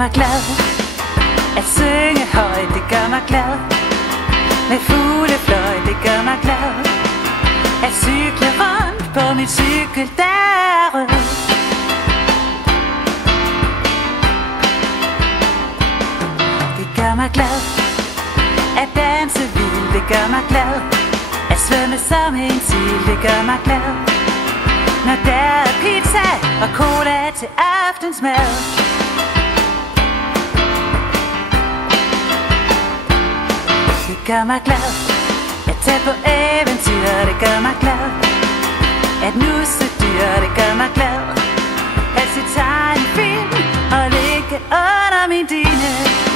mig glad. At synge højt, det gør mig glad. Med fuglefløj, det gør mig glad. At cykle rundt på min cykel, der er rød. Det gør mig glad. At danse vild, det gør mig glad. At svømme som en sil, det gør mig glad. Når der er pizza og cola til aftensmad. Det gør mig glad. At tage på eventyr, det gør mig glad. At nusse dyr, det gør mig glad. At se tegnefilm og ligge under min dyne.